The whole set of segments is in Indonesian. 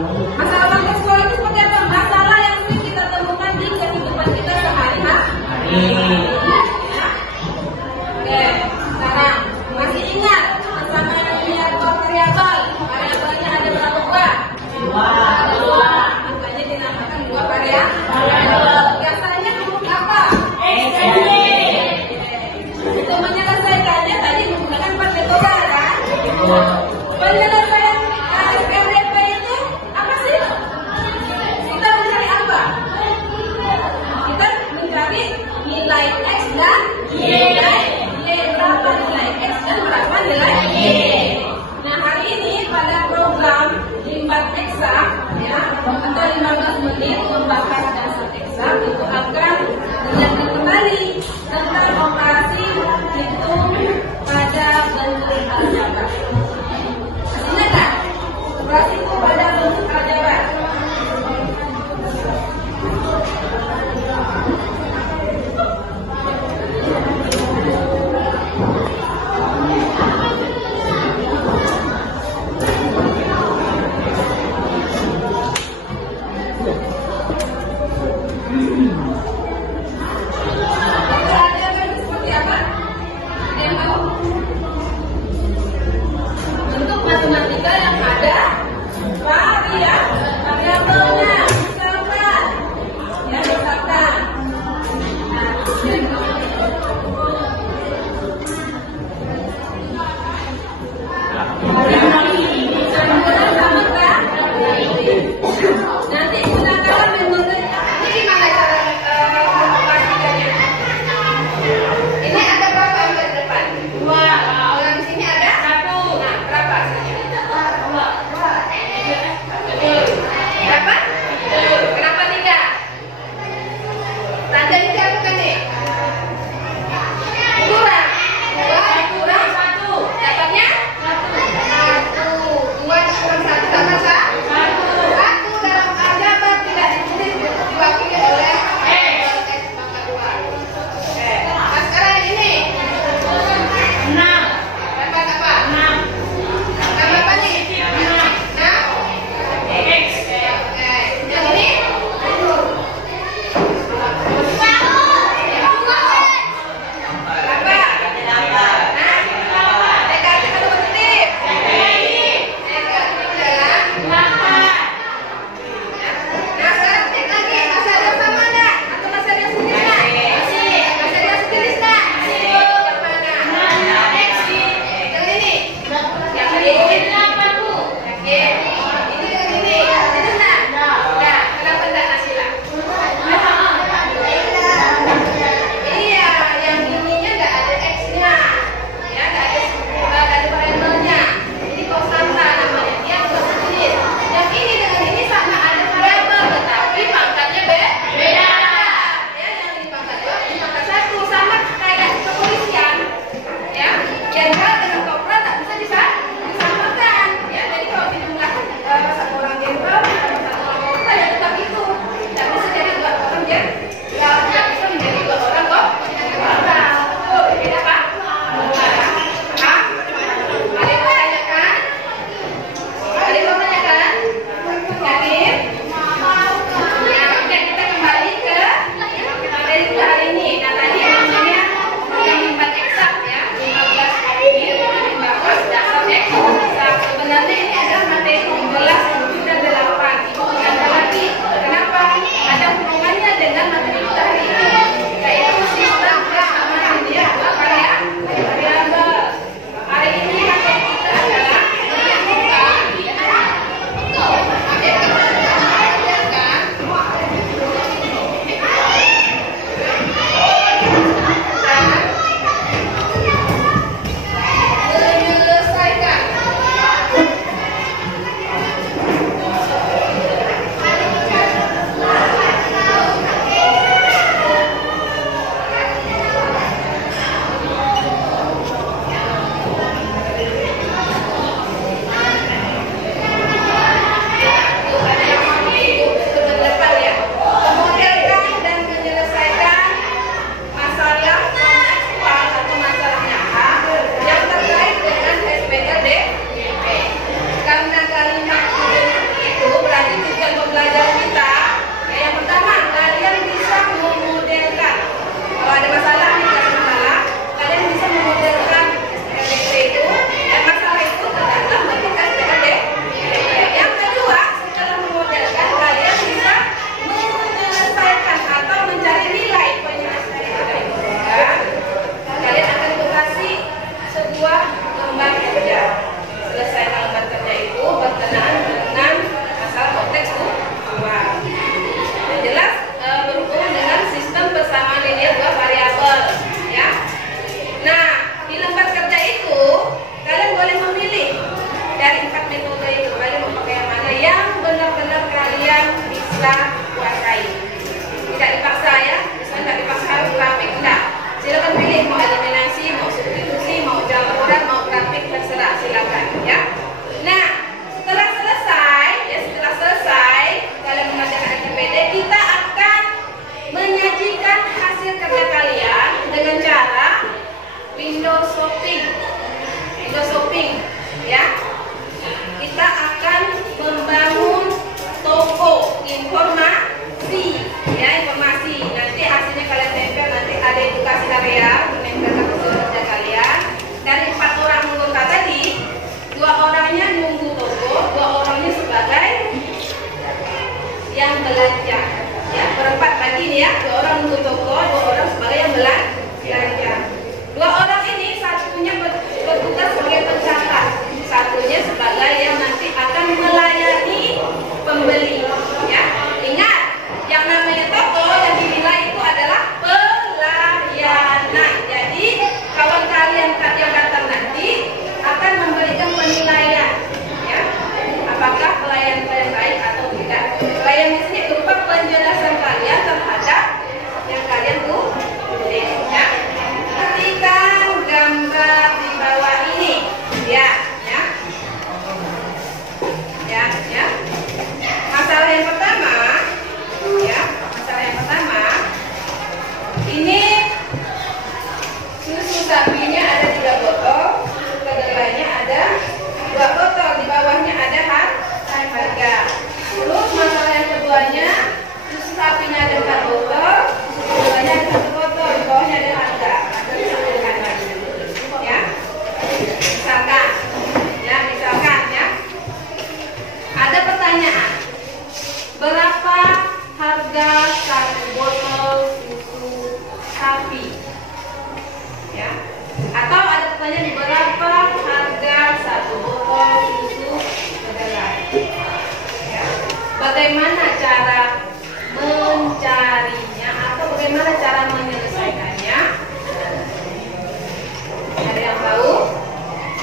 Masalah kontekstual itu seperti apa? Masalah yang sering kita temukan di kehidupan kita sehari-hari. Oke, sekarang masih ingat sama yang punya variabel? Variabelnya ada berapa buah? Dua. Makanya dinamakan dua variabel. Biasanya bentuk apa? XMD. Untuk menyelesaikannya tadi menggunakan empat metode kan? Penyelesaian SMDP itu apa sih? Kita mencari apa? Kita mencari nilai X dan Y. Berapa nilai X dan berapa nilai Y. Nah, hari ini pada program Limbat Eksak ya, atau 15 menit membahas dasar eksak itu akan belajar kembali tentang operasi hitung pada bentuk aljabar.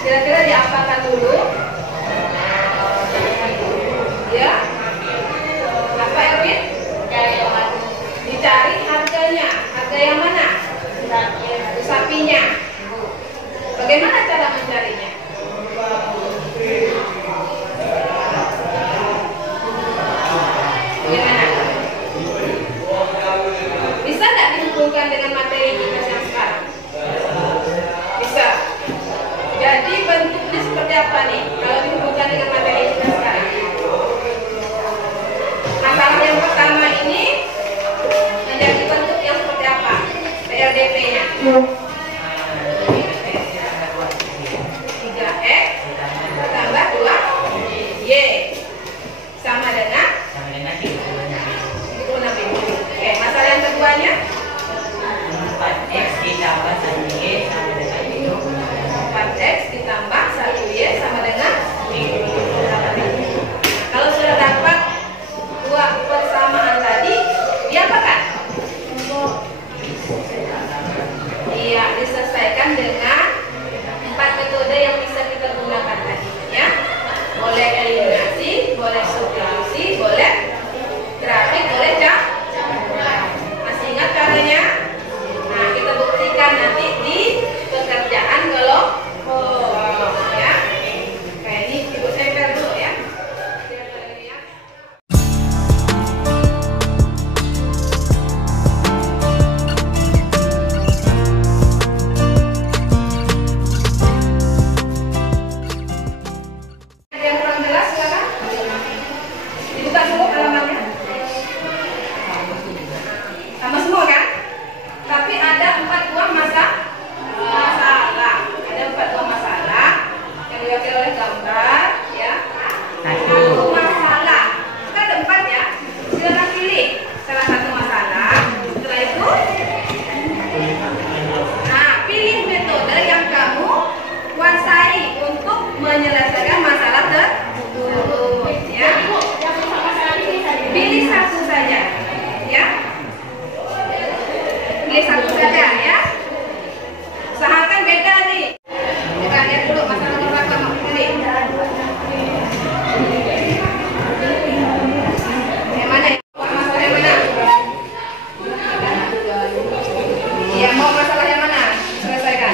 Kira-kira diapakan dulu? Ya? Apa Erwin? Dicari harganya. Harga yang mana? Sapinya. Bagaimana cara mencarinya? Gimana? Bisa nggak dihubungkan dengan materi kita yang sekarang? Bisa. Jadi bentuknya seperti apa nih kalau dihubungkan dengan materi kita sekarang? Masalah yang pertama ini menjadi bentuk yang seperti apa? PLDP-nya 3X tambah 2Y sama dengan 36.000. Oke, masalah yang keduanya 4X ditambah 1Y sama dengan 4X ditambah 1Y sama dengan 38.000. Kalau sudah dapat dua persamaan tadi, diapakan? Iya, diselesaikan dengan 4 metode yang bisa kita gunakan tadi, ya. Boleh eliminasi, boleh substitusi, boleh grafik, boleh campuran. Masih ingat caranya? Nah, kita buktikan nanti di pekerjaan kelompok, ya. Kayak ini ibu tempel dulu ya. Yang kurang jelas silakan dibuka dulu halamannya. Sama semua kan? Tapi ada 4 buah masalah. Ada 4 buah masalah yang diwakili oleh gambar, ya. Satu masalah. Kita ada 4 ya. Silakan pilih salah satu masalah. Setelah itu, nah, pilih metode yang kamu kuasai untuk menyelesaikan masalah tersebut, ya. Pilih satu saja, ya. Pilih satu saja, ya. Usahakan beda nih. Kita lihat dulu masalah berapa mau pilih. Yang mana? Masalah yang mana? Iya, mau masalah yang mana? Selesaikan.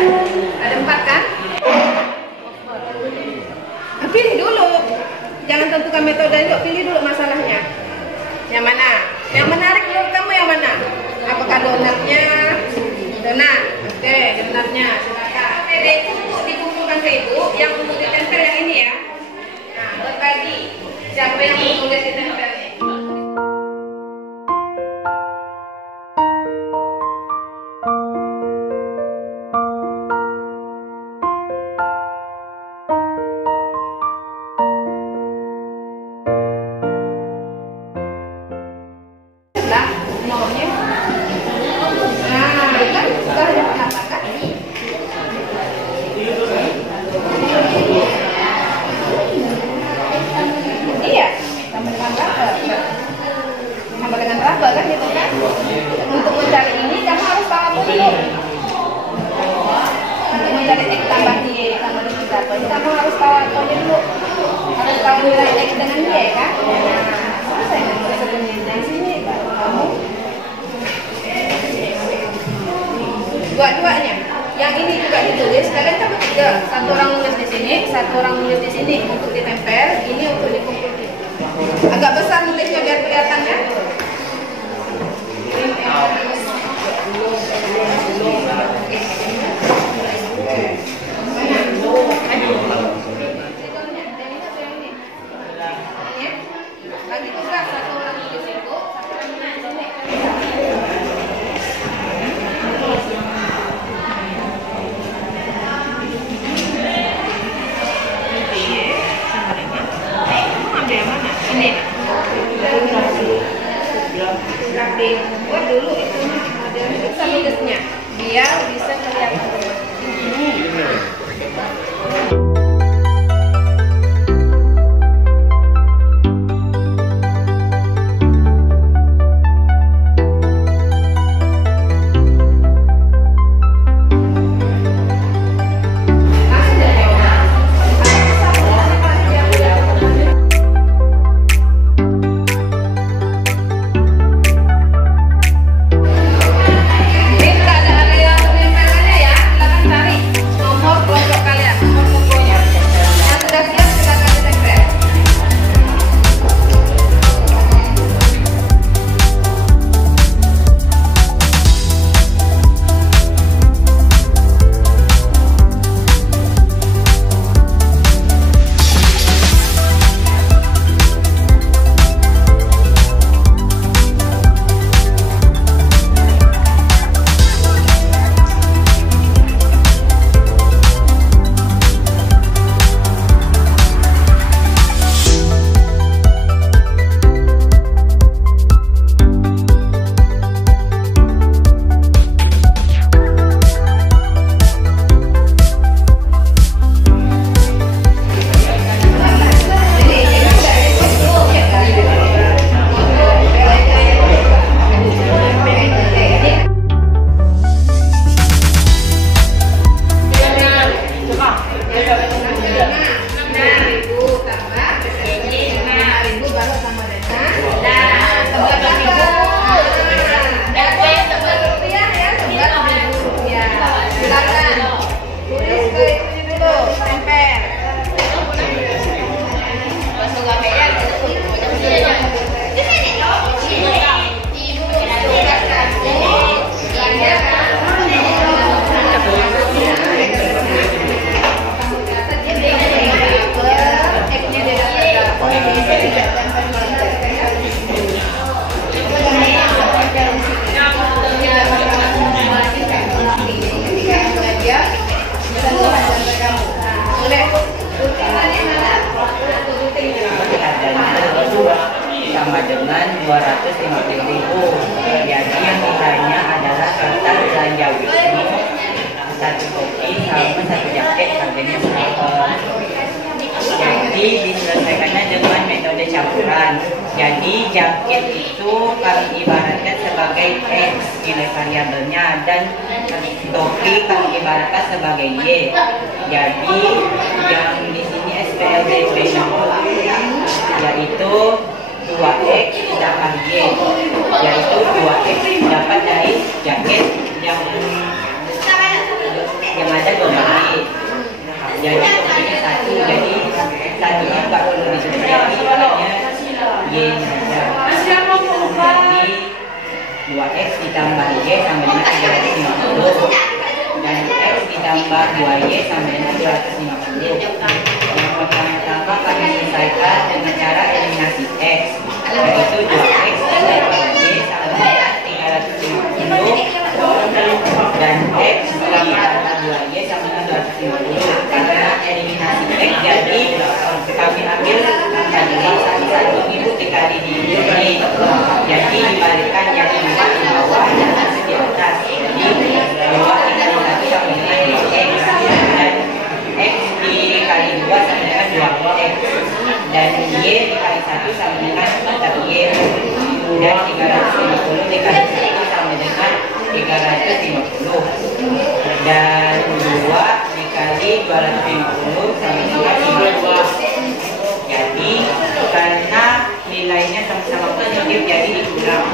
Ada 4 kan? Pilih dulu. Jangan tentukan metode yuk, pilih dulu masalahnya. Yang mana? Yang menarik menurut kamu yang mana? Apakah donatnya? Donat. Oke, donatnya. Silakan. PD itu untuk dikumpulkan ke ibu, yang untuk ditempel yang ini ya. Nah, berbagi. Siapa yang tulis ditempelnya? Lah, nomornya. Nah, kan sudah ada penambahan. Iya, tambah dengan berapa? Tambah dengan berapa kan gitu kan? Untuk mencari ini kamu harus tahu apa dulu. Untuk mencari X tambah Y sama dengan berapa, ini kamu harus tahu apa dulu. Harus tahu nilai X dengan Y kan? Nah, saya nggak bisa sebenarnya di sini kamu dua-duanya. Yang ini juga ditulis, kalian kan bertiga. Satu orang nulis di sini, satu orang nulis di sini untuk ditempel, ini untuk dikumpulkan. Agak besar nulisnya biar kelihatan ya. Lagi tugas satu orang nulis itu, satu orang nulis di sini. Ini grafik buat dulu itu sampai ke dengan 250.000. Jadi yang sisanya adalah total belanja Wisnu, 1 topi sama 1 jaket harganya berapa. Jadi diselesaikannya dengan metode campuran. Jadi jaket itu kami ibaratkan sebagai X nilai variabelnya, dan topi kami ibaratkan sebagai Y. Jadi yang di sini SPLDP yaitu 2X ditambah Y, yaitu 2X dapat dari jaket yang ada 2 kali. Jadi topinya 1, jadi satunya nggak perlu disebut, hanya Y saja. Jadi 2X ditambah Y sama dengan 350, dan X ditambah 2Y sama dengan 250. Yang pertama kami selesaikan dengan cara eliminasi X, yaitu 2X ditambah Y sama dengan 350, dan X ditambah 2Y sama dengan 250. Karena eliminasi X, jadi kami ambil satu itu dikali di sini, jadi dibalikkan jadi 2 di bawah dan 1 di atas. Jadi 2 dikali 1 sama dengan 2X, dan X dikali 2 sama dengan 2X, dan Y dikali 1 sama dengan 4Y, dan 350 dikali 1 sama dengan 350, dan 2 dikali 250 sama dengan 50. Jadi karena nilainya sama-sama positif, jadi dikurang.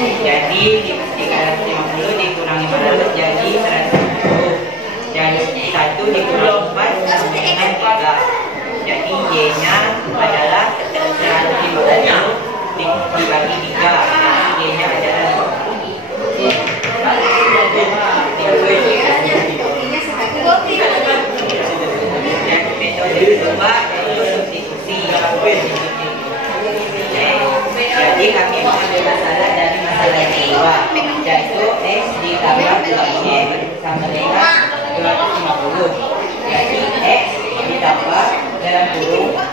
Jadi 350 dikurangi 500 jadi 110, dan 1 dikurang 4 sama dengan 3. Jadi Y-nya adalah 150 dibagi 3. Y-nya adalah dan metode kedua yaitu substitusi. Jadi kami mengambil masalah dari masalah yang kedua, yaitu X ditambah 2Y sama dengan 250. Jadi X ditambah dalam kurung 2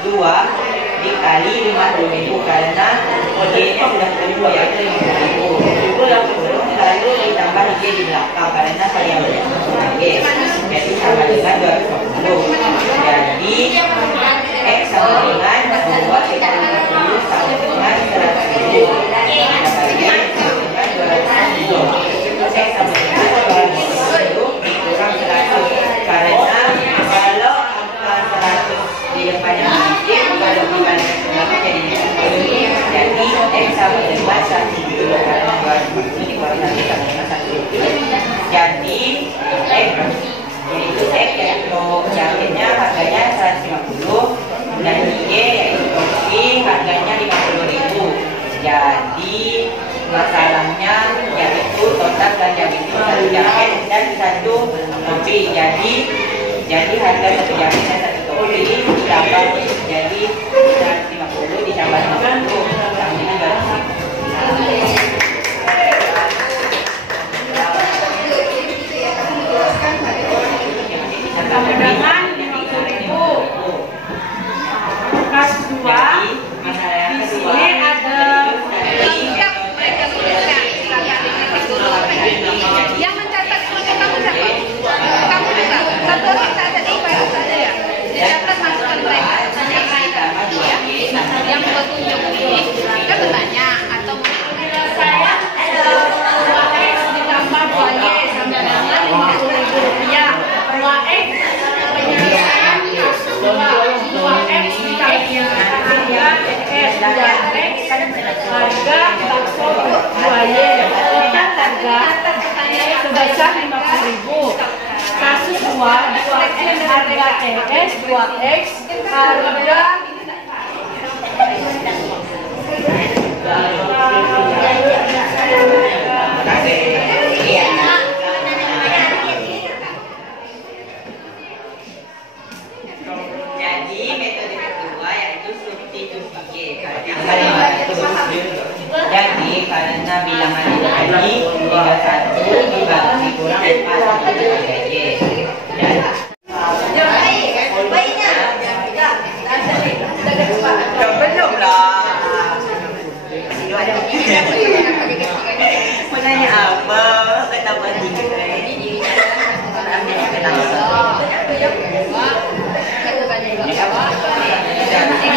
dikali 50.000, karena Y-nya sudah ketemu yaitu 50.000. Yang kurung lalu ditambah Y di belakang karena variabelnya Y, jadi sama dengan 250. Jadi X sama dengan 2 dikali 50 sama dengan 110. Dapatnya dengan 210. X sama dengan 210 dikurang 100, karena kalau angka 100 di depannya positif, kalau dibandingkan dengan jadi negatif. Jadi X sama dengan 110, karena 250 dikurang 1 sama dengan 1. Jadi X yaitu X yaitu jaketnya harganya 150, dan Y yaitu topi harganya 50.000. Jadi masalahnya yaitu total belanja itu 1 jaket dan 1 topi. Jadi harga 1 jaket dan 1 topi ditambah jadi 150 ditambah 50 sama dengan 200. Dengan 50.000. Kasus 2 di sini ada yang mencatat sebagai kamu siapa? Kamu juga. Satu orang tak ada di ibarat saja ya. Dicatat masukkan mereka. Yang buat tunjuk ini kita bertanya atau saya 2X ditambah 2Y sama dengan 50.000 rupiah. 2X penyelesaian kasus 2X dikali harga S 2X harga bakso 2Y total harga sebesar 50.000. Kasus 2 harga ES 2X harga Jadi metode kedua yaitu substitusi. Jadi karena bilangan ini tadi 31 dibagi kurang 4 dibagi Y. Belum lah.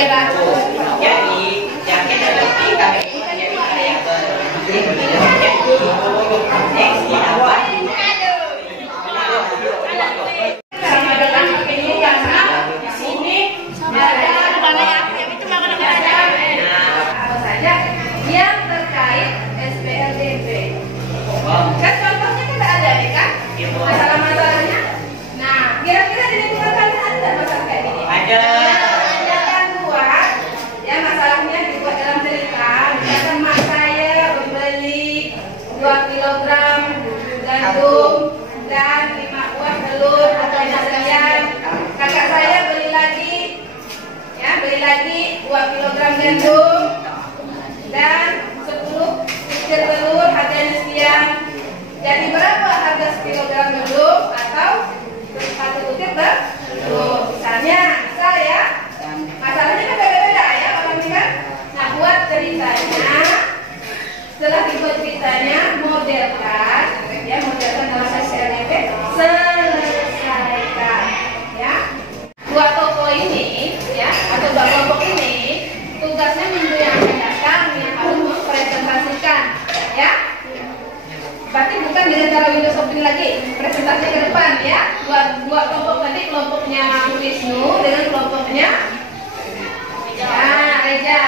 Jadi jaket dan lebih kami menjadi variabel. Jadi X ditambah Sama dengan ini karena di sini apa saja yang terkait SPLDB. Kan contohnya kan ada nih kan masalah-masalahnya. Nah, kira-kira di lingkungan kalian ada masalah kayak gini? ada. Ada kan buat ya masalahnya dibuat dalam cerita. Misalkan mak saya membeli 2 kilogram gandum dan 5 buah telur atau sekian. Kakak saya beli lagi 2 kilogram gandum dan 10 butir telur harganya sekian. Jadi berapa harga sekilogram gandum atau 1 butir telur? Misalnya, misal ya, masalahnya kan beda-beda ya orangnya kan. Nah, buat ceritanya, setelah dibuat ceritanya, modelkan dalam SPLDB, selesaikan ya. Dua toko ini ya, atau dua kelompok ini tugasnya minggu yang akan datang yang harus mempresentasikan ya. Berarti bukan dengan cara Windows Shopping lagi, presentasi ke depan ya. Dua kelompok tadi, kelompoknya Wisnu dengan kelompoknya Reja.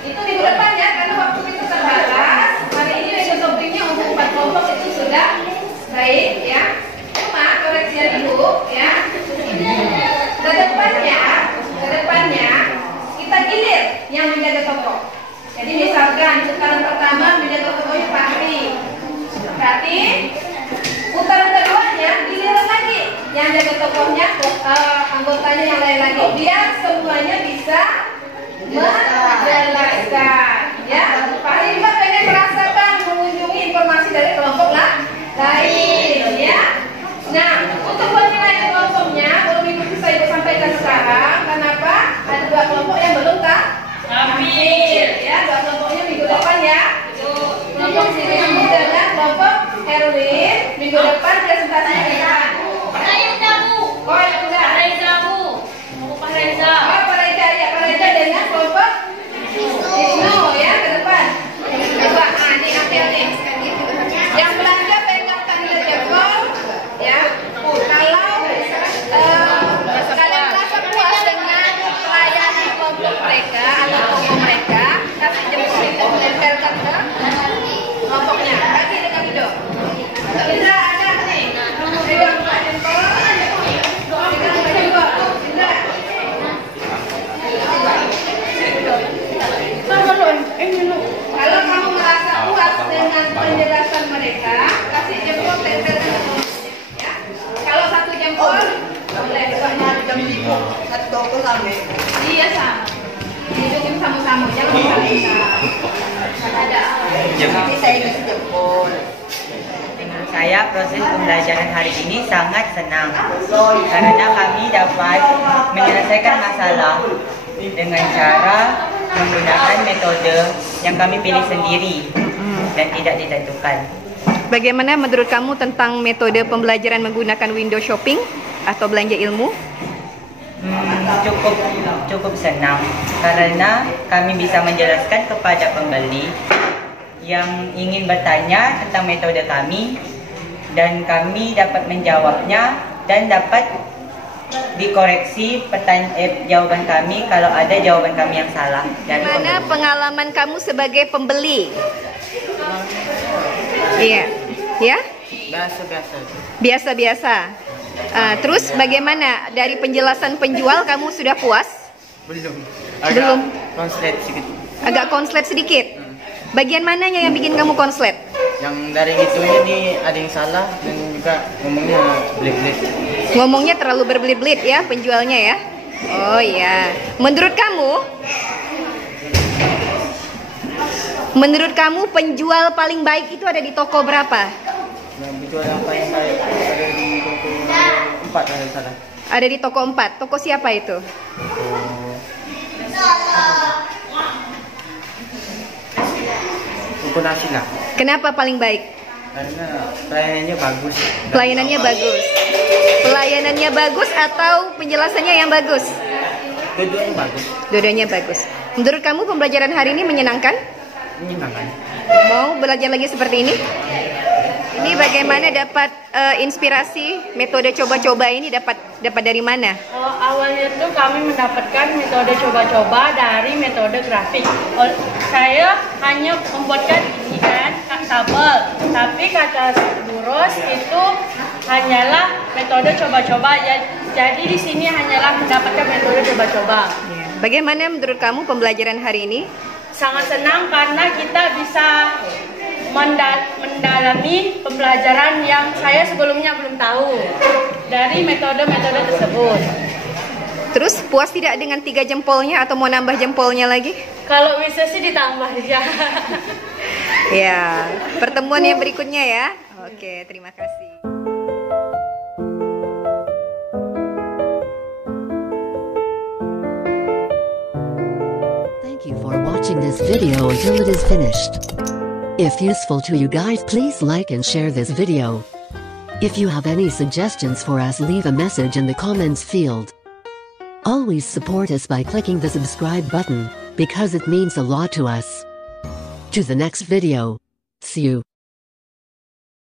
Itu minggu depan ya, karena waktu itu terbatas. Hari ini Windows Shoppingnya untuk 4 kelompok itu sudah baik ya. Cuma koreksian ibu ya. Kedepannya kita gilir yang menjaga toko. Jadi misalkan putaran pertama menjaga tokonya Fahri. Berarti putaran keduanya giliran lagi yang jaga tokohnya anggotanya yang lain lagi, biar semuanya bisa menjelaskan ya. Fahri juga pengen merasakan mengunjungi informasi dari kelompok lain ya. Nah, untuk penilaian kelompoknya belum bisa ibu sampaikan sekarang. Kenapa? Ada 2 kelompok yang belum tampil ya. 2 kelompoknya minggu depan ya. Kelompok sini dengan kelompok Erwin minggu depan presentasi pernikahan. Saya udah Bu. Oh ya udah. Reza Bu. Pak Reza. Oh Pak Reza ya, Pak Reza dengan kelompok Wisnu ya ke depan. Coba, nih ambil nih. Yang belanja pegang tanda jempol ya. Kalau kalian merasa puas dengan pelayanan kelompok mereka atau toko mereka, kasih jempol itu menempelkan ke kelompoknya. Kasih dengan video. Indra ada nih. Pegang jempol. Pegang jempol. Indra. Kalau kamu merasa puas dengan penjelasan mereka, kasih jempol tempelkan ke kelompoknya. Ya. Kalau 1 jempol, boleh jempol. Satu toko sama. Iya sama. Hidupin sama-sama, jangan saling. Ada. Tapi saya kasih jempol. Menurut saya proses pembelajaran hari ini sangat senang karena kami dapat menyelesaikan masalah dengan cara menggunakan metode yang kami pilih sendiri dan tidak ditentukan. Bagaimana menurut kamu tentang metode pembelajaran menggunakan Windows Shopping atau belanja ilmu? Cukup senang karena kami bisa menjelaskan kepada pembeli yang ingin bertanya tentang metode kami dan kami dapat menjawabnya dan dapat dikoreksi jawaban kami kalau ada jawaban kami yang salah. Gimana pengalaman kamu sebagai pembeli? Iya, ya? Biasa-biasa. Terus bagaimana dari penjelasan penjual kamu sudah puas? Belum. Konslet sedikit. Agak konslet sedikit. Bagian mananya yang bikin kamu konslet? Yang dari itunya ada yang salah dan juga ngomongnya belit-belit. Ngomongnya terlalu berbelit-belit ya penjualnya ya. Oh iya. Menurut kamu penjual paling baik itu ada di toko berapa? Yang penjual yang paling baik ada di toko 4 kalau salah. Ada di toko 4. Toko siapa itu? Toko nasi lah. Kenapa paling baik? Karena pelayanannya bagus. Pelayanannya bagus. Pelayanannya bagus atau penjelasannya yang bagus? Dua-duanya bagus. Dua-duanya bagus. Menurut kamu pembelajaran hari ini menyenangkan? Menyenangkan. Mau belajar lagi seperti ini? Ini bagaimana dapat inspirasi metode coba-coba ini dapat dari mana? Awalnya itu kami mendapatkan metode coba-coba dari metode grafik. Saya hanya membuatkan ini kan tabel, tapi kata Bu Ros itu hanyalah metode coba-coba. Ya, jadi di sini hanyalah mendapatkan metode coba-coba. Bagaimana menurut kamu pembelajaran hari ini? Sangat senang karena kita bisa mendalami pembelajaran yang saya sebelumnya belum tahu dari metode-metode tersebut. Terus puas tidak dengan 3 jempolnya atau mau nambah jempolnya lagi? Kalau bisa sih ditambah ya. Ya, pertemuan yang berikutnya ya. Oke, terima kasih. Thank you for watching this video until it is finished. If useful to you guys, please like and share this video. If you have any suggestions for us, leave a message in the comments field. Always support us by clicking the subscribe button, because it means a lot to us. To the next video. See you.